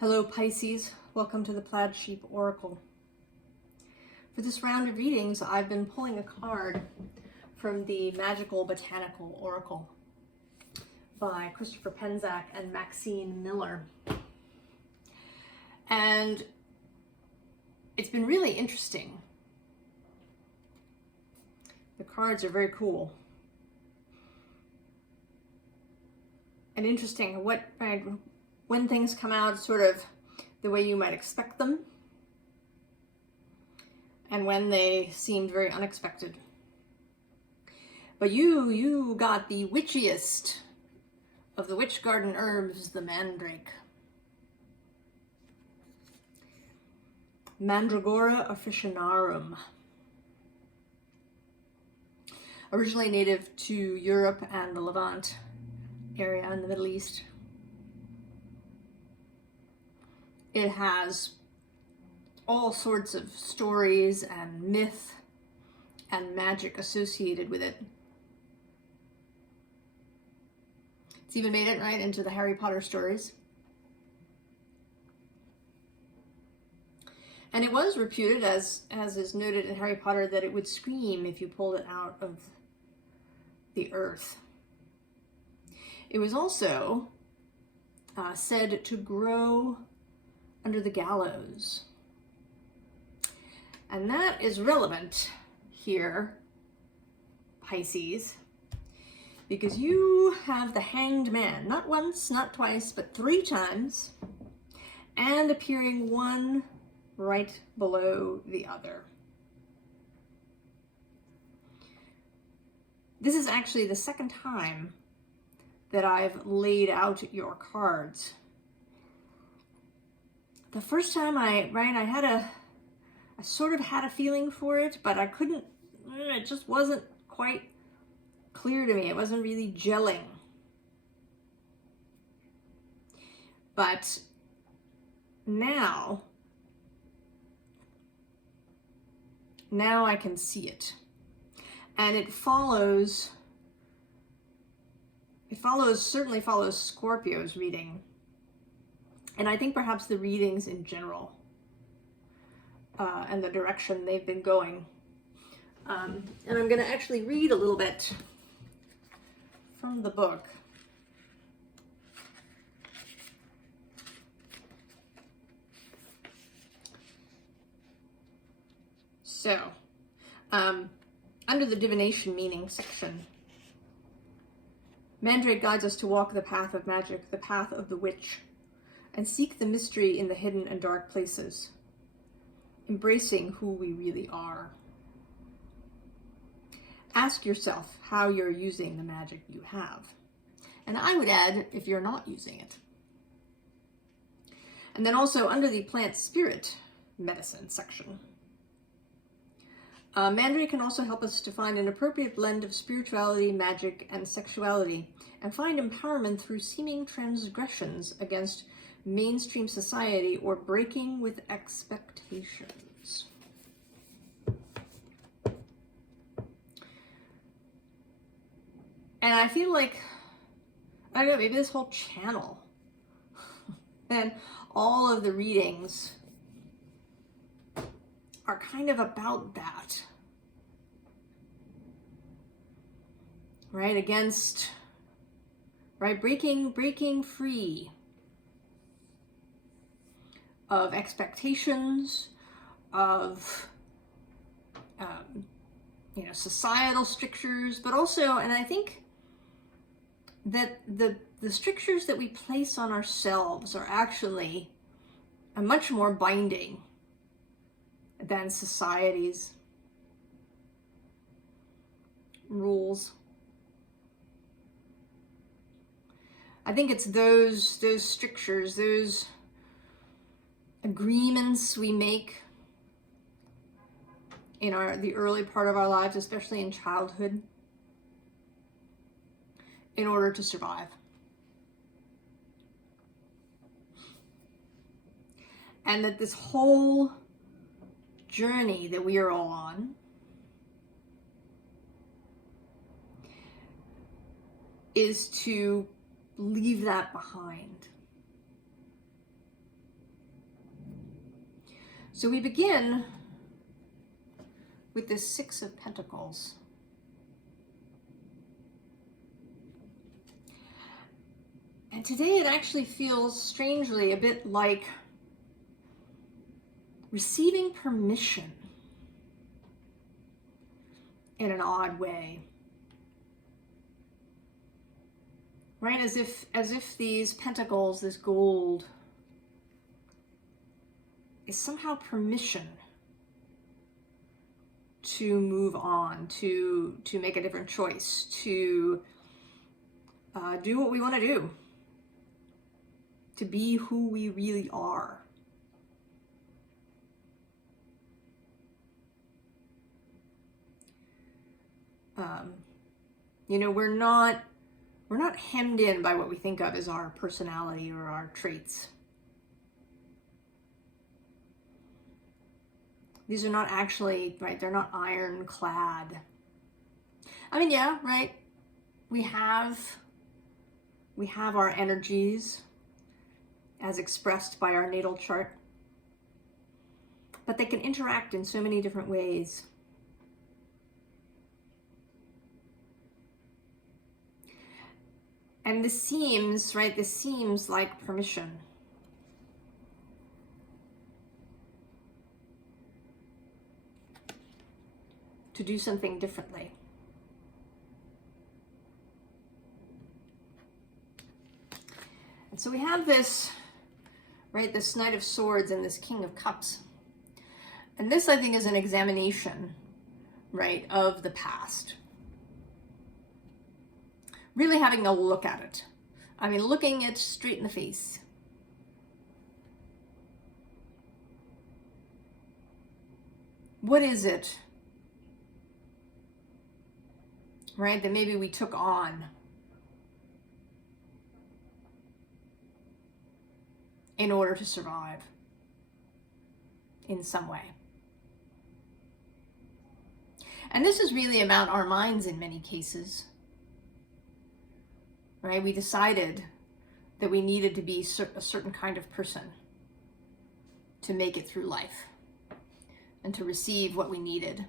Hello Pisces, welcome to the Plaid Sheep Oracle. For this round of readings, I've been pulling a card from the Magickal Botanical Oracle by Christopher Penczak and Maxine Miller. And it's been really interesting. The cards are very cool. And interesting when things come out sort of the way you might expect them, and when they seemed very unexpected. But you got the witchiest of the witch garden herbs, the mandrake. Mandragora officinarum. Originally native to Europe and the Levant area in the Middle East. It has all sorts of stories and myth and magic associated with it. It's even made it right into the Harry Potter stories. And it was reputed, as is noted in Harry Potter, that it would scream if you pulled it out of the earth. It was also said to grow under the gallows. And that is relevant here, Pisces, because you have the Hanged Man, not once, not twice, but 3 times, and appearing one right below the other. This is actually the second time that I've laid out your cards. The first time I sort of had a feeling for it, but I couldn't, it just wasn't quite clear to me. It wasn't really gelling. But now I can see it. And certainly follows Scorpio's reading. And I think perhaps the readings in general and the direction they've been going. And I'm going to actually read a little bit from the book. So, under the divination meaning section, Mandrake guides us to walk the path of magic, the path of the witch, and seek the mystery in the hidden and dark places, embracing who we really are. Ask yourself how you're using the magic you have. And I would add, if you're not using it. And then also under the plant spirit medicine section, Mandrake can also help us to find an appropriate blend of spirituality, magic, and sexuality, and find empowerment through seeming transgressions against mainstream society or breaking with expectations. And I feel like, I don't know, maybe this whole channel and all of the readings are kind of about that, right? Against, right? Breaking free of expectations, of societal strictures, but also, and I think that the strictures that we place on ourselves are actually much more binding than society's rules. I think it's those strictures, those agreements we make in the early part of our lives, especially in childhood, in order to survive. And that this whole journey that we are all on is to leave that behind. So we begin with this Six of Pentacles. And today it actually feels strangely a bit like receiving permission in an odd way. Right? As if these pentacles, this gold, is somehow permission to move on, to make a different choice, to do what we want to do, to be who we really are. You know, we're not hemmed in by what we think of as our personality or our traits. These are not actually, right, they're not ironclad. I mean, yeah, right, we have our energies as expressed by our natal chart, but they can interact in so many different ways. And this seems, right, this seems like permission. To do something differently. And so we have this, right, this Knight of Swords and this King of Cups. And this, I think, is an examination, right, of the past. Really having a look at it. I mean, looking it straight in the face. What is it, right, that maybe we took on in order to survive in some way? And this is really about our minds in many cases. Right? We decided that we needed to be a certain kind of person to make it through life and to receive what we needed.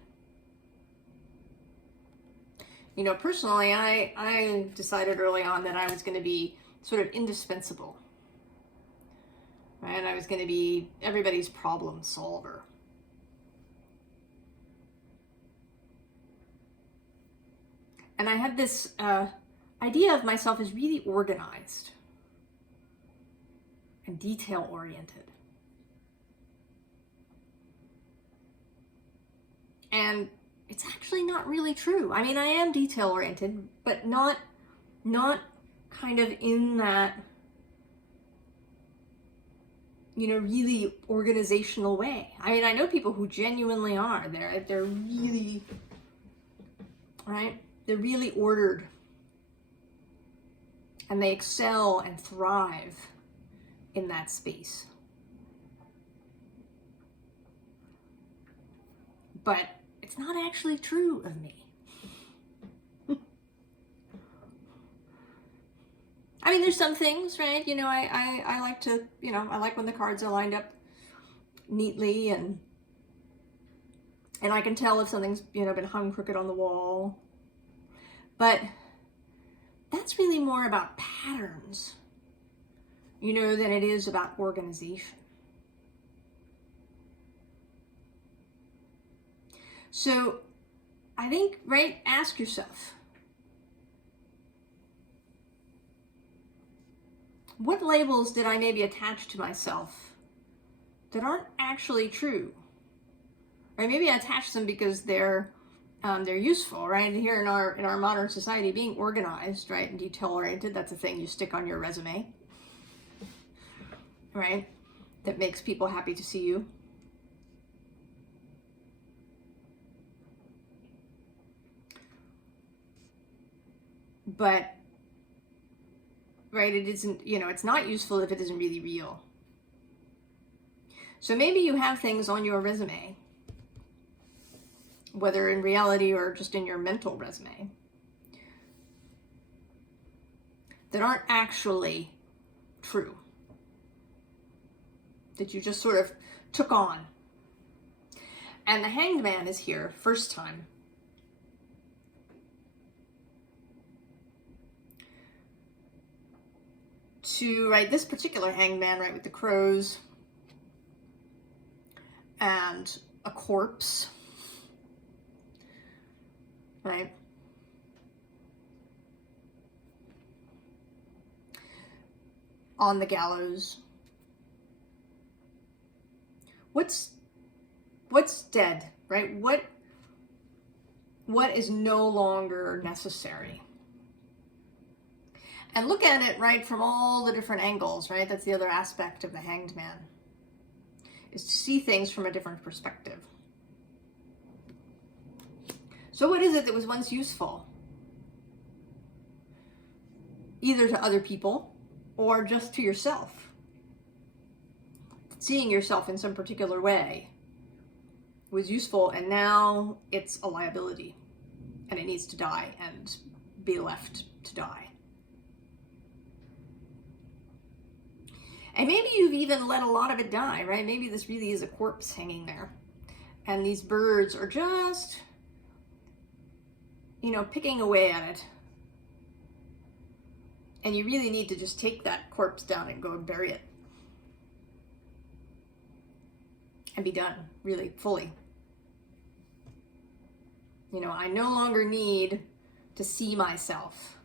You know, personally, I decided early on that I was going to be sort of indispensable. Right? And I was going to be everybody's problem solver. And I had this idea of myself as really organized and detail-oriented. And it's actually not really true. I mean, I am detail-oriented, but not kind of in that, you know, really organizational way. I mean, I know people who genuinely are. They're really, right? They're really ordered. And they excel and thrive in that space. But it's not actually true of me. I mean, there's some things, right? You know, I like to, you know, I like when the cards are lined up neatly and I can tell if something's, you know, been hung crooked on the wall. But that's really more about patterns, you know, than it is about organization. So I think, right, ask yourself, what labels did I maybe attach to myself that aren't actually true? Or maybe I attach them because they're useful, right? And here in our modern society, being organized, right, and detail-oriented, that's a thing you stick on your resume, right? That makes people happy to see you. But, right, it isn't, you know, it's not useful if it isn't really real. So maybe you have things on your resume, whether in reality or just in your mental resume, that aren't actually true, that you just sort of took on And the Hanged Man is here, first time. To, right, this particular Hanged Man, right, with the crows and a corpse, right? On the gallows. What's dead, right? What is no longer necessary? And look at it, right, from all the different angles, right? That's the other aspect of the Hanged Man, is to see things from a different perspective. So what is it that was once useful? Either to other people or just to yourself. Seeing yourself in some particular way was useful, and now it's a liability and it needs to die and be left to die. And maybe you've even let a lot of it die, right? Maybe this really is a corpse hanging there. And these birds are just, you know, picking away at it. And you really need to just take that corpse down and go and bury it. And be done, really, fully. You know, I no longer need to see myself,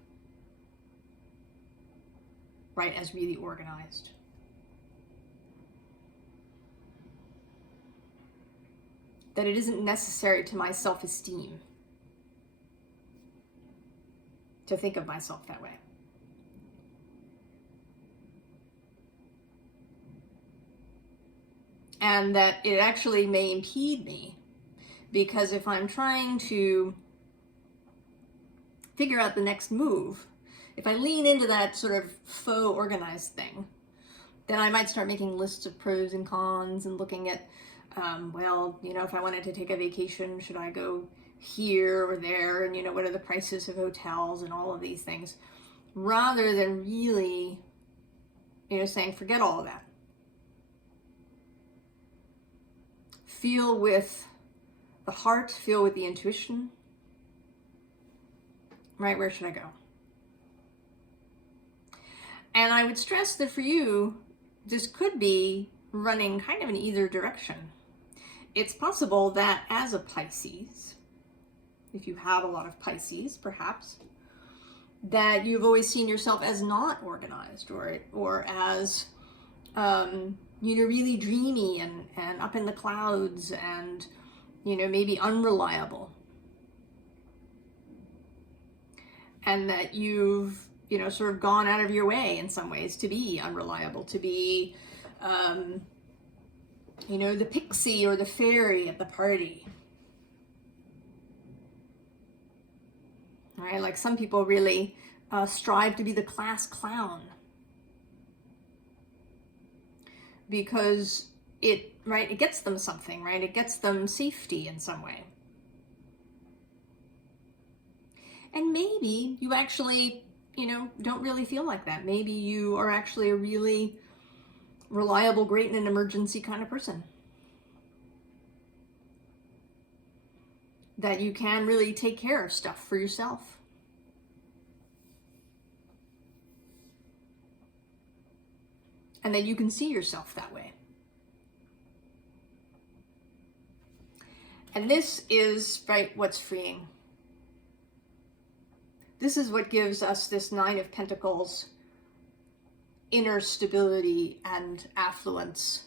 right, as really organized. That it isn't necessary to my self-esteem to think of myself that way. And that it actually may impede me, because if I'm trying to figure out the next move, if I lean into that sort of faux organized thing, then I might start making lists of pros and cons and looking at well, you know, if I wanted to take a vacation, should I go here or there? And, you know, what are the prices of hotels and all of these things? Rather than really, you know, saying, forget all of that. Feel with the heart, feel with the intuition. Right, where should I go? And I would stress that for you, this could be running kind of in either direction. It's possible that as a Pisces, if you have a lot of Pisces, perhaps, that you've always seen yourself as not organized, or as, you know, really dreamy and up in the clouds and, you know, maybe unreliable. And that you've, you know, sort of gone out of your way in some ways to be unreliable, to be, you know, the pixie or the fairy at the party. Right? Like some people really strive to be the class clown. Because it gets them something, right? It gets them safety in some way. And maybe you actually, you know, don't really feel like that. Maybe you are actually a really reliable, great in an emergency kind of person. That you can really take care of stuff for yourself. And that you can see yourself that way. And this is, right, what's freeing. This is what gives us this Nine of Pentacles inner stability and affluence.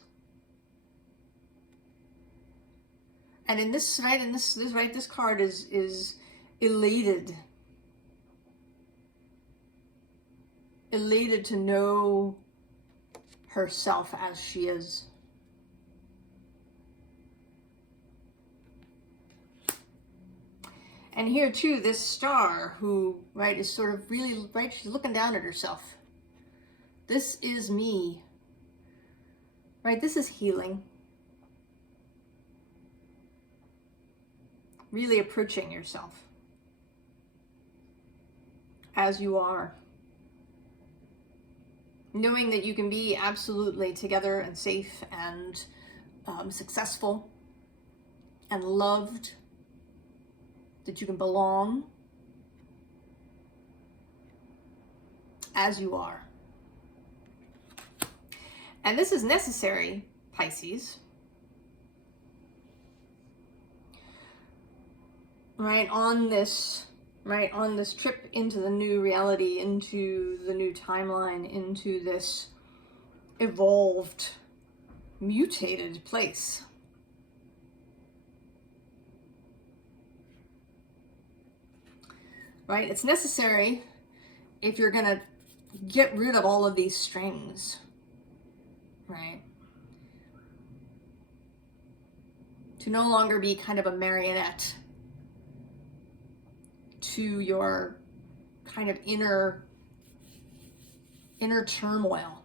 And in this, right, this card is elated. Elated to know herself as she is. And here too, this star who, right, is sort of really, right, she's looking down at herself. This is me. Right, this is healing. Really approaching yourself as you are. Knowing that you can be absolutely together and safe and successful and loved, that you can belong as you are. And this is necessary, Pisces, on this trip into the new reality, into the new timeline, into this evolved, mutated place. Right? It's necessary if you're gonna get rid of all of these strings, right? To no longer be kind of a marionette to your kind of inner turmoil.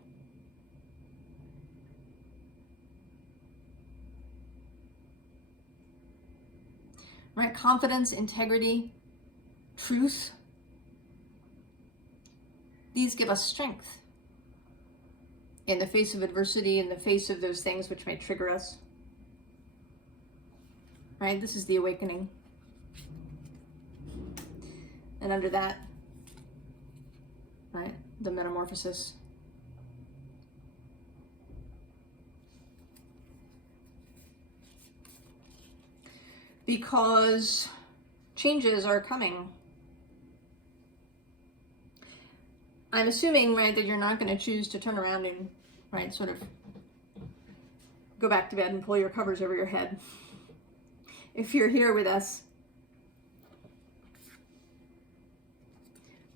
Right? Confidence, integrity, truth. These give us strength in the face of adversity, in the face of those things which may trigger us. Right? This is the awakening. And under that, right, the metamorphosis. Because changes are coming. I'm assuming, right, that you're not going to choose to turn around and, right, sort of go back to bed and pull your covers over your head. If you're here with us,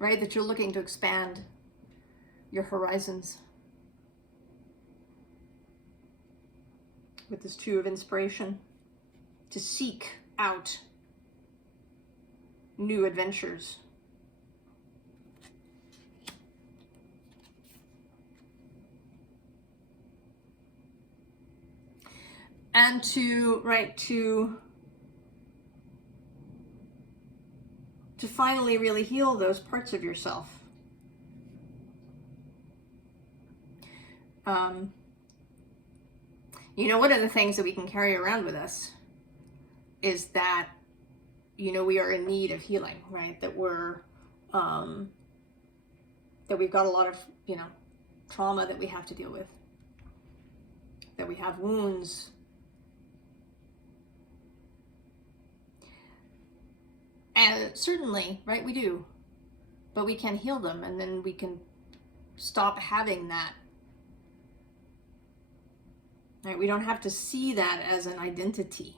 right, that you're looking to expand your horizons with this Two of Inspiration, to seek out new adventures. And to finally really heal those parts of yourself. One of the things that we can carry around with us is that, we are in need of healing, right? That that we've got a lot of, trauma that we have to deal with. That we have wounds. And certainly, right, we do. But we can heal them, and then we can stop having that. Right? We don't have to see that as an identity.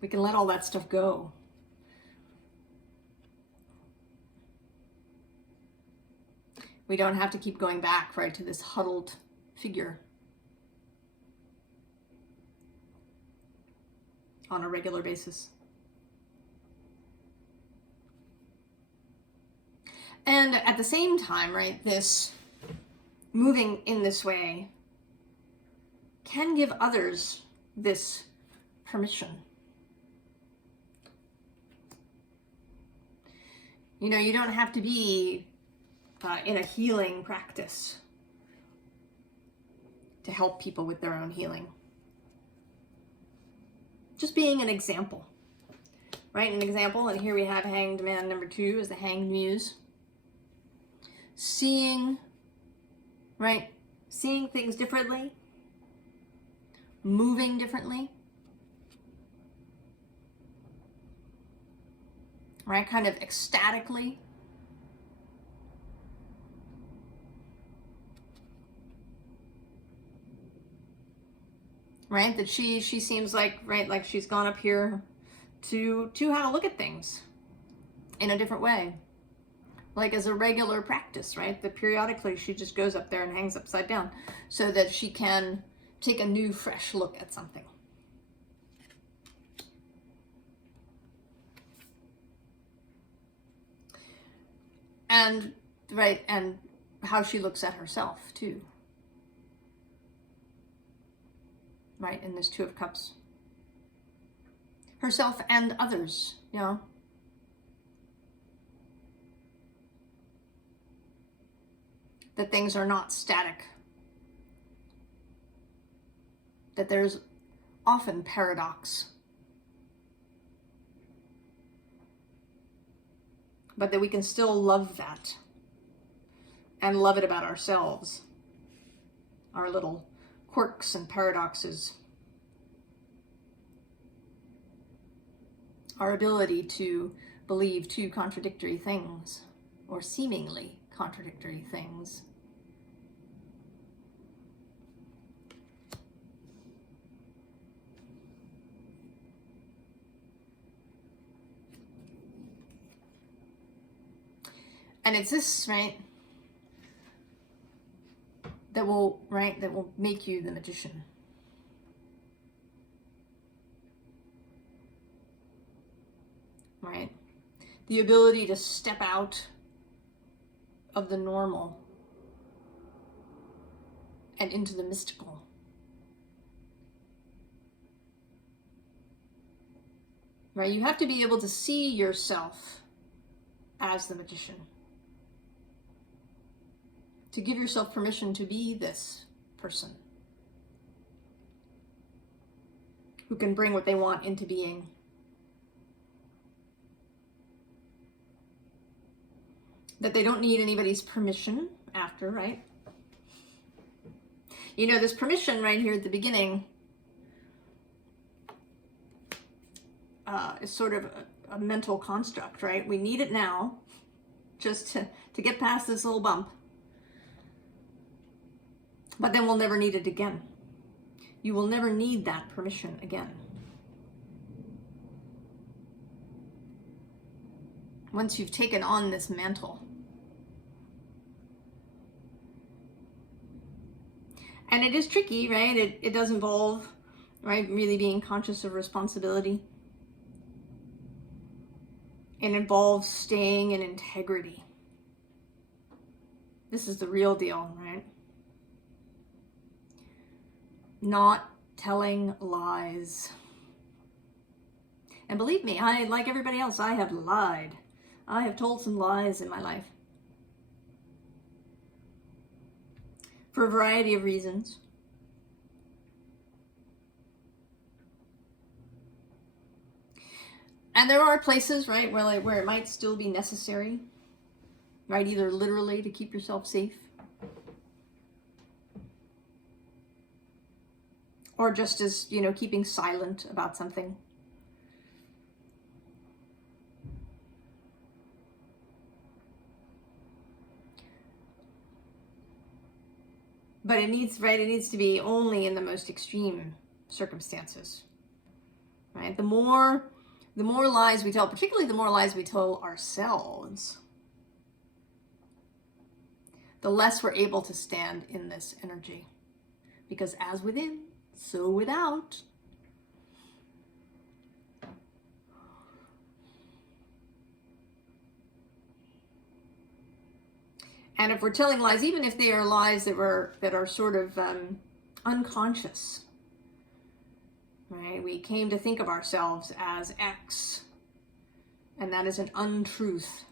We can let all that stuff go. We don't have to keep going back, right, to this huddled figure on a regular basis. And at the same time, right, this moving in this way can give others this permission. You don't have to be in a healing practice to help people with their own healing. Just being an example, right? An example, and here we have Hanged Man number 2 is the Hanged Muse. Seeing things differently, moving differently, right? Kind of ecstatically. Right? That she seems like, right, like she's gone up here to how to look at things in a different way. Like as a regular practice, right? That periodically she just goes up there and hangs upside down so that she can take a new, fresh look at something. And, right, and how she looks at herself, too. Right, in this Two of Cups. Herself and others, That things are not static. that there's often paradox, but that we can still love that and love it about ourselves, our little quirks and paradoxes, our ability to believe two contradictory things, or seemingly contradictory things. And it's this, right, that will make you the magician. Right? The ability to step out of the normal and into the mystical. Right? You have to be able to see yourself as the magician. To give yourself permission to be this person who can bring what they want into being. That they don't need anybody's permission after, right? You know, this permission right here at the beginning is sort of a mental construct, right? We need it now just to get past this little bump. But then we'll never need it again. You will never need that permission again. Once you've taken on this mantle. And it is tricky, right? It does involve, right, really being conscious of responsibility. It involves staying in integrity. This is the real deal, right? Not telling lies. And believe me, like everybody else, I have lied. I have told some lies in my life. For a variety of reasons. And there are places, right, where it might still be necessary, right, either literally to keep yourself safe, or just as, you know, keeping silent about something. But it needs to be only in the most extreme circumstances, right? The more lies we tell, particularly the more lies we tell ourselves, the less we're able to stand in this energy. Because as within, so without. And if we're telling lies, even if they are lies that are sort of unconscious, right? We came to think of ourselves as X, and that is an untruth.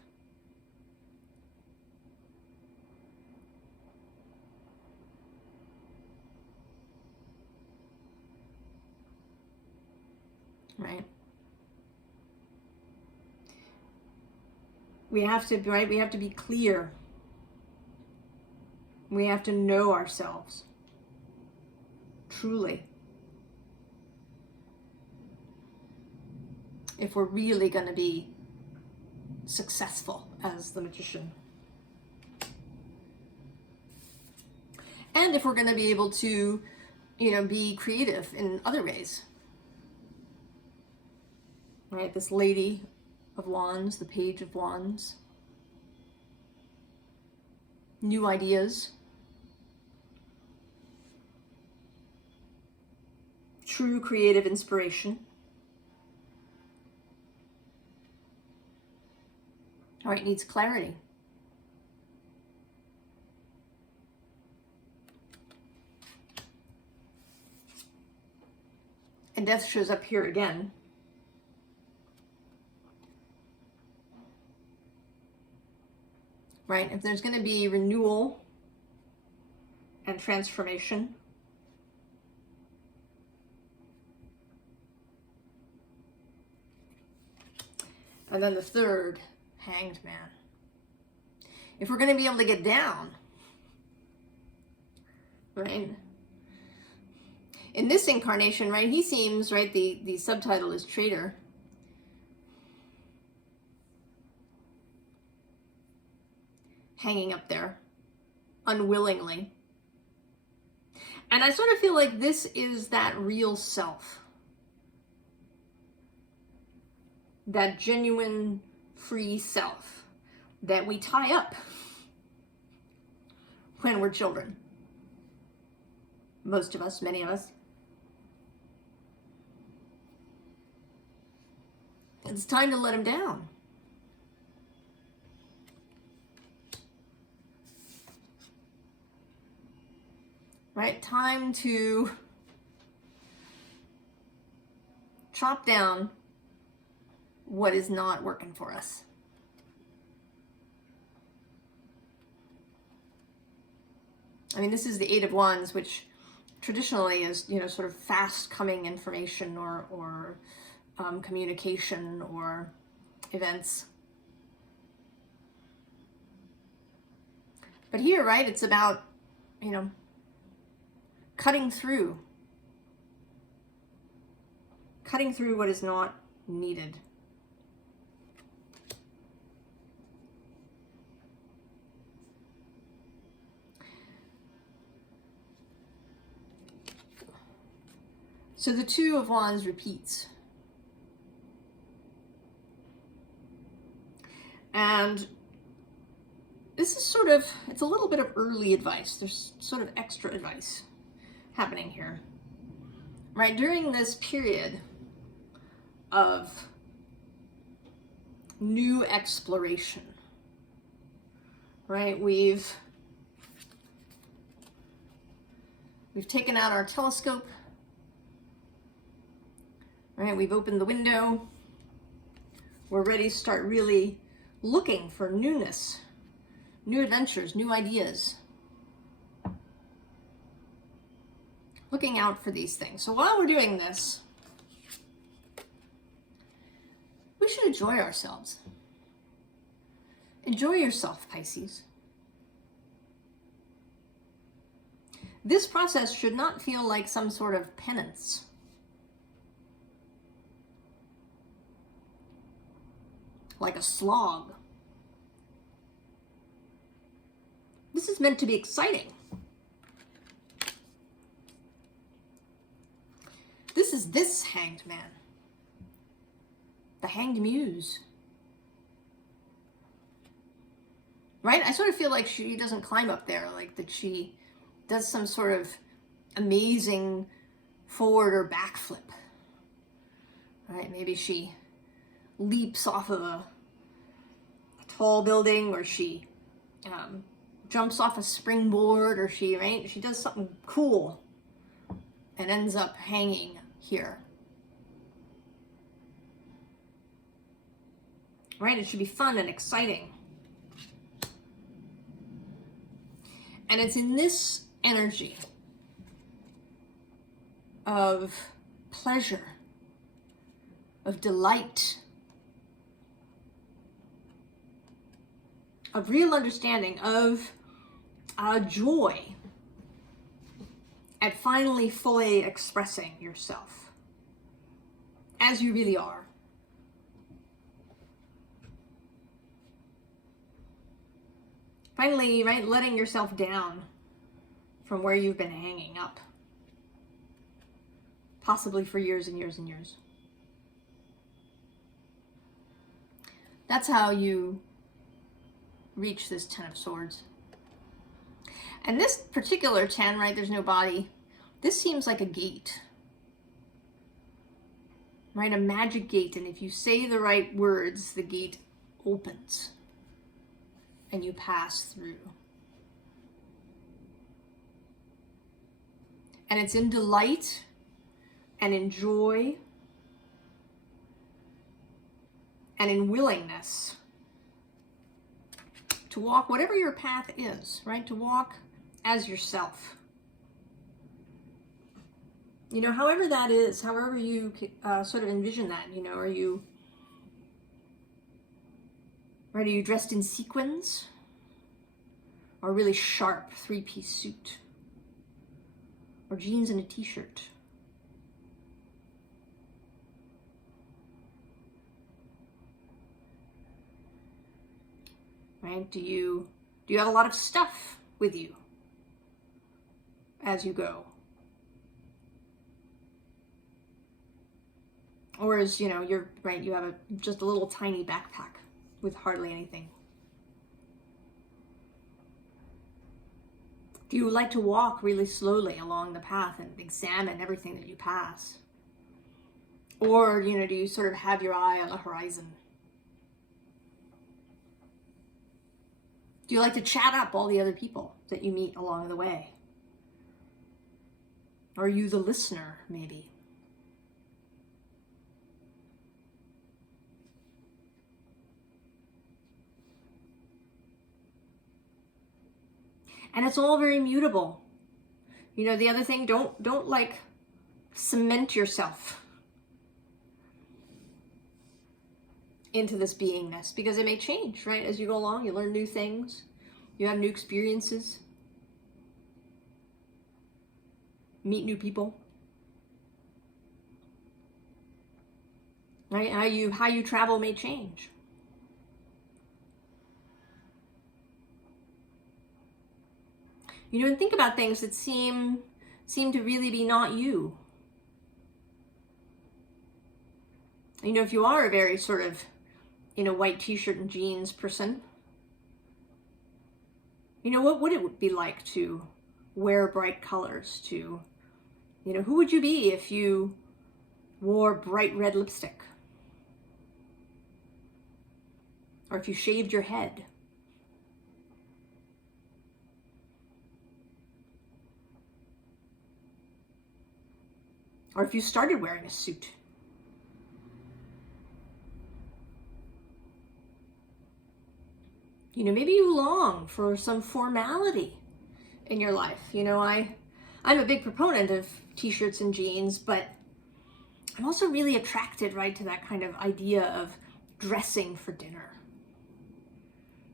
Right? We have to, right? We have to be clear. We have to know ourselves truly if we're really going to be successful as the magician. And if we're going to be able to, you know, be creative in other ways. Right? This Lady of Wands, the Page of Wands. New ideas. True creative inspiration. All right, needs clarity. And death shows up here again. Right? If there's going to be renewal and transformation, And then the third, Hanged Man. If we're going to be able to get down, right? In this incarnation, right, he seems, right, the subtitle is Traitor. Hanging up there, unwillingly. And I sort of feel like this is that real self. That genuine, free self that we tie up when we're children. Most of us, many of us. It's time to let him down. Right? Time to chop down what is not working for us. I mean, this is the Eight of Wands, which traditionally is, you know, sort of fast coming information or communication or events. But here, right, it's about, you know, cutting through what is not needed. So the Two of Wands repeats. And this is sort of, it's a little bit of early advice. There's sort of extra advice happening here. Right, during this period of new exploration, right, we've taken out our telescope. Right, we've opened the window. We're ready to start really looking for newness, new adventures, new ideas. Looking out for these things. So while we're doing this, we should enjoy ourselves. Enjoy yourself, Pisces. This process should not feel like some sort of penance. Like a slog. This is meant to be exciting. This is this Hanged Man. The Hanged Muse. Right? I sort of feel like she doesn't climb up there, like that she does some sort of amazing forward or backflip. Right? Maybe she leaps off of a tall building, or she jumps off a springboard, or she does something cool and ends up hanging here. Right? It should be fun and exciting. And it's in this energy of pleasure, of delight, of real understanding, of joy at finally fully expressing yourself as you really are. Finally, right, letting yourself down from where you've been hanging up, possibly for years and years and years. That's how you reach this Ten of Swords. And this particular 10, right, there's no body. This seems like a gate. Right, a magic gate. And if you say the right words, the gate opens and you pass through. And it's in delight and in joy and in willingness to walk whatever your path is, right? To walk as yourself. You know, however that is, however you sort of envision that, you know, are you Right, are you dressed in sequins? Or a really sharp three-piece suit? Or jeans and a t-shirt? Right, do you have a lot of stuff with you as you go? Or is, you have just a little tiny backpack with hardly anything? Do you like to walk really slowly along the path and examine everything that you pass? Or, do you sort of have your eye on the horizon? Do you like to chat up all the other people that you meet along the way? Or are you the listener, maybe? And it's all very mutable. The other thing, don't like cement yourself into this beingness, because it may change, right? As you go along, you learn new things, you have new experiences, meet new people. Right? How you travel may change. And think about things that seem to really be not you. If you are a very sort of, white t-shirt and jeans person, what would it be like to wear bright colors? Who would you be if you wore bright red lipstick? Or if you shaved your head? Or if you started wearing a suit? Maybe you long for some formality in your life. I'm a big proponent of t-shirts and jeans, but I'm also really attracted, right, to that kind of idea of dressing for dinner.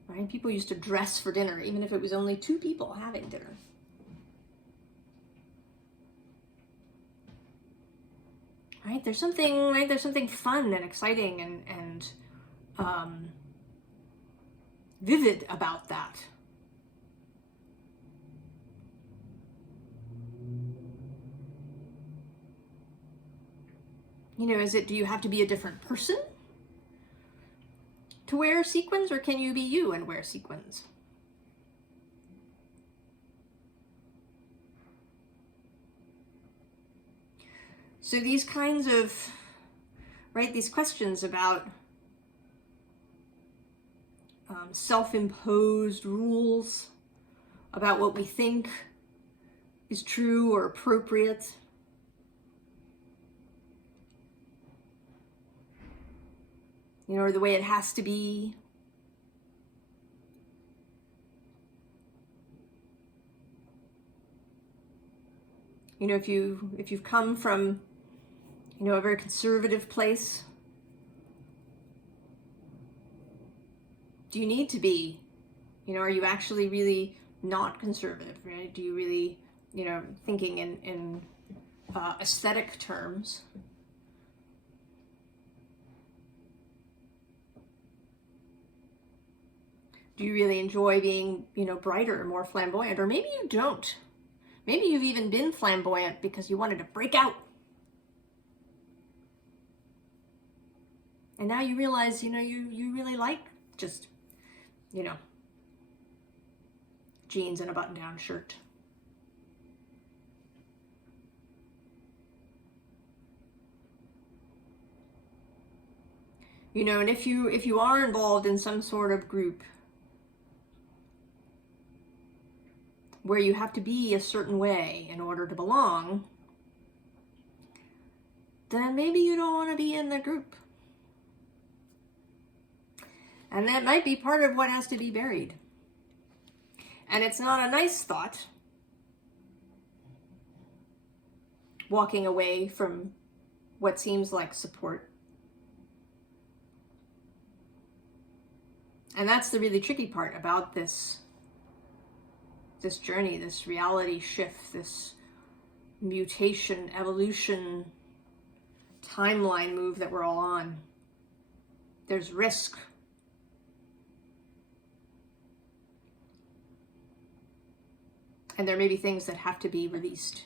Right? People used to dress for dinner, even if it was only two people having dinner. Right? There's something fun and exciting and vivid about that. Do you have to be a different person to wear sequins, or can you be you and wear sequins? So these kinds of, these questions about self-imposed rules about what we think is true or appropriate, or the way it has to be. If you've come from, a very conservative place, do you need to be, are you actually really not conservative, right? Do you really, thinking in aesthetic terms, do you really enjoy being, brighter, more flamboyant? Or maybe you don't. Maybe you've even been flamboyant because you wanted to break out. And now you realize, you really like just, jeans and a button-down shirt. And if you are involved in some sort of group where you have to be a certain way in order to belong, then maybe you don't want to be in the group. And that might be part of what has to be buried. And it's not a nice thought, walking away from what seems like support. And that's the really tricky part about this journey, this reality shift, this mutation, evolution, timeline move that we're all on. There's risk. And there may be things that have to be released.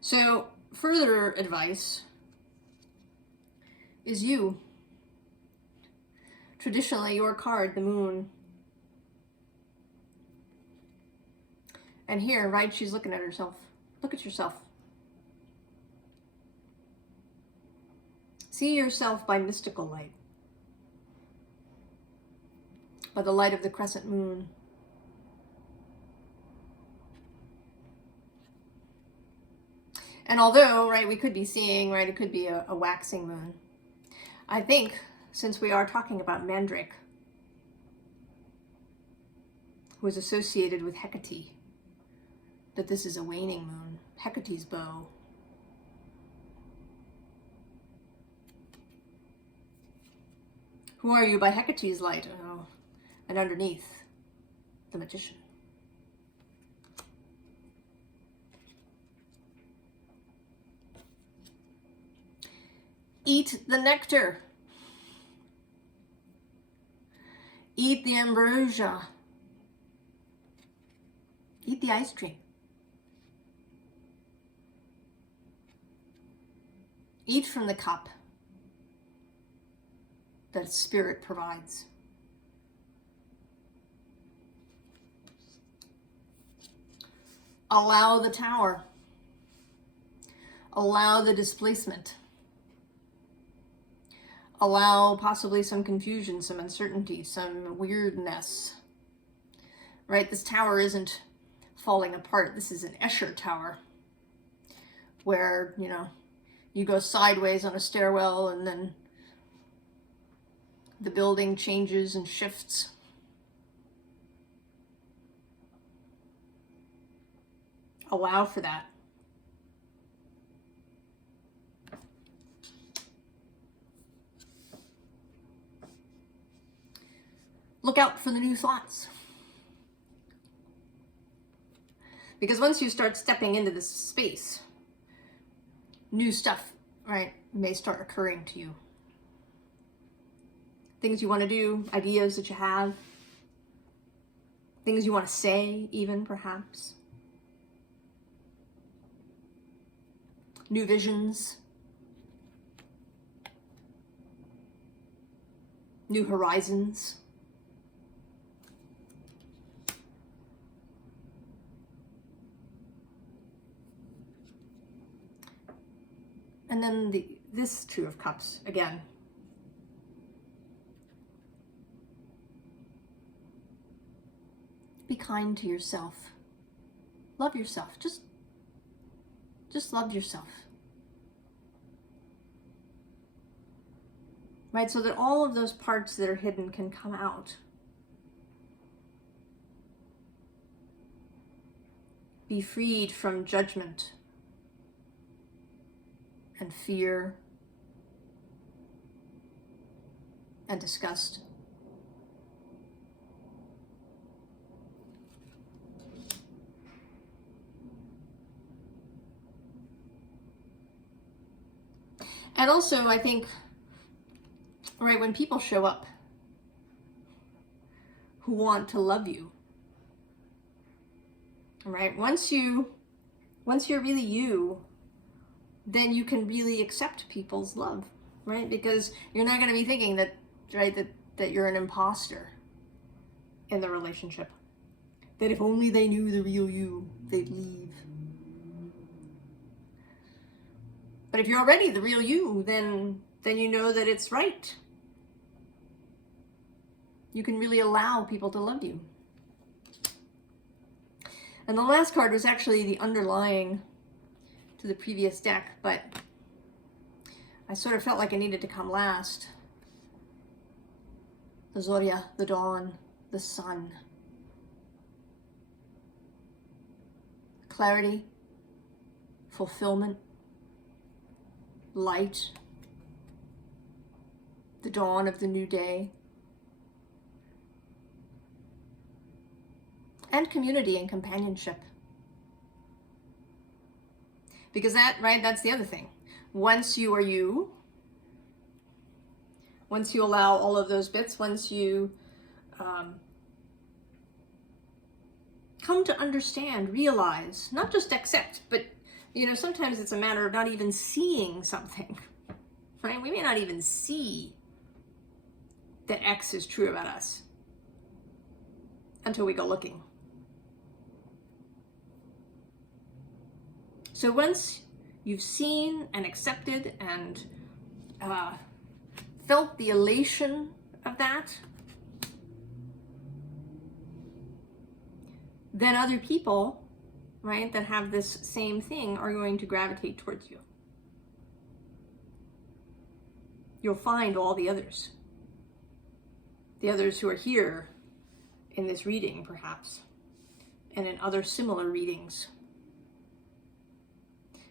So, further advice is you. Traditionally, your card, the moon. And here, right, she's looking at herself. Look at yourself. See yourself by mystical light. By the light of the crescent moon. And although, right, we could be seeing, right, it could be a waxing moon. I think, since we are talking about Mandrake, who is associated with Hecate, that this is a waning moon, Hecate's bow. Who are you by Hecate's light? Oh, and underneath, the Magician. Eat the nectar. Eat the ambrosia. Eat the ice cream. Eat from the cup that Spirit provides. Allow the tower. Allow the displacement. Allow possibly some confusion, some uncertainty, some weirdness. Right? This tower isn't falling apart. This is an Escher tower where, you know, you go sideways on a stairwell and then the building changes and shifts. Allow for that. Look out for the new thoughts. Because once you start stepping into this space, new stuff, right, may start occurring to you. Things you want to do, ideas that you have, things you want to say even, perhaps. New visions. New horizons. And then this Two of Cups, again. Be kind to yourself. Love yourself. Just love yourself. Right? So that all of those parts that are hidden can come out. Be freed from judgment and fear and disgust. And also, I think, right, when people show up who want to love you, right, once you're really you, then you can really accept people's love, right? Because you're not going to be thinking that, right, that you're an imposter in the relationship. That if only they knew the real you, they'd leave. But if you're already the real you, then you know that it's right. You can really allow people to love you. And the last card was actually the underlying to the previous deck, but I sort of felt like it needed to come last. The Zoria, the dawn, the sun. Clarity, fulfillment, light, the dawn of the new day, and community and companionship. Because that, right, that's the other thing. Once you are you, once you allow all of those bits, once you come to understand, realize, not just accept, but, you know, sometimes it's a matter of not even seeing something, right? We may not even see that X is true about us until we go looking. So once you've seen and accepted and felt the elation of that, then other people, right, that have this same thing are going to gravitate towards you. You'll find all the others who are here in this reading, perhaps, and in other similar readings.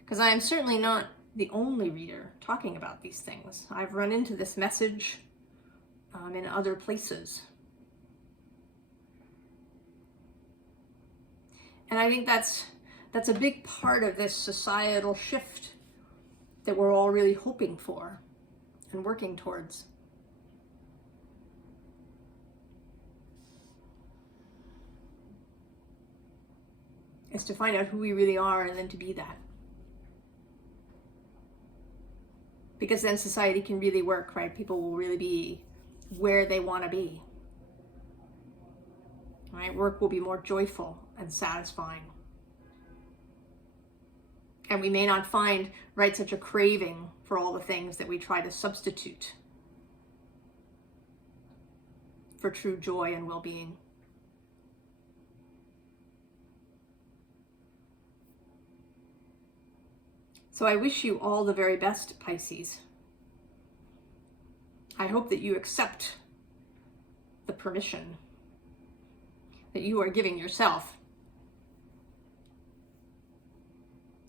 Because I am certainly not the only reader talking about these things. I've run into this message in other places. And I think that's a big part of this societal shift that we're all really hoping for and working towards. Is to find out who we really are and then to be that. Because then society can really work, right? People will really be where they want to be. Right? Work will be more joyful and satisfying. And we may not find, right, such a craving for all the things that we try to substitute for true joy and well-being. So I wish you all the very best, Pisces. I hope that you accept the permission that you are giving yourself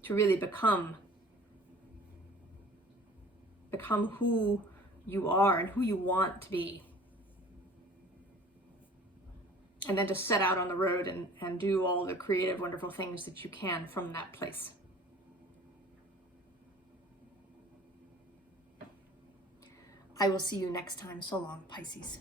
to really become who you are and who you want to be. And then to set out on the road and do all the creative, wonderful things that you can from that place. I will see you next time. So long, Pisces.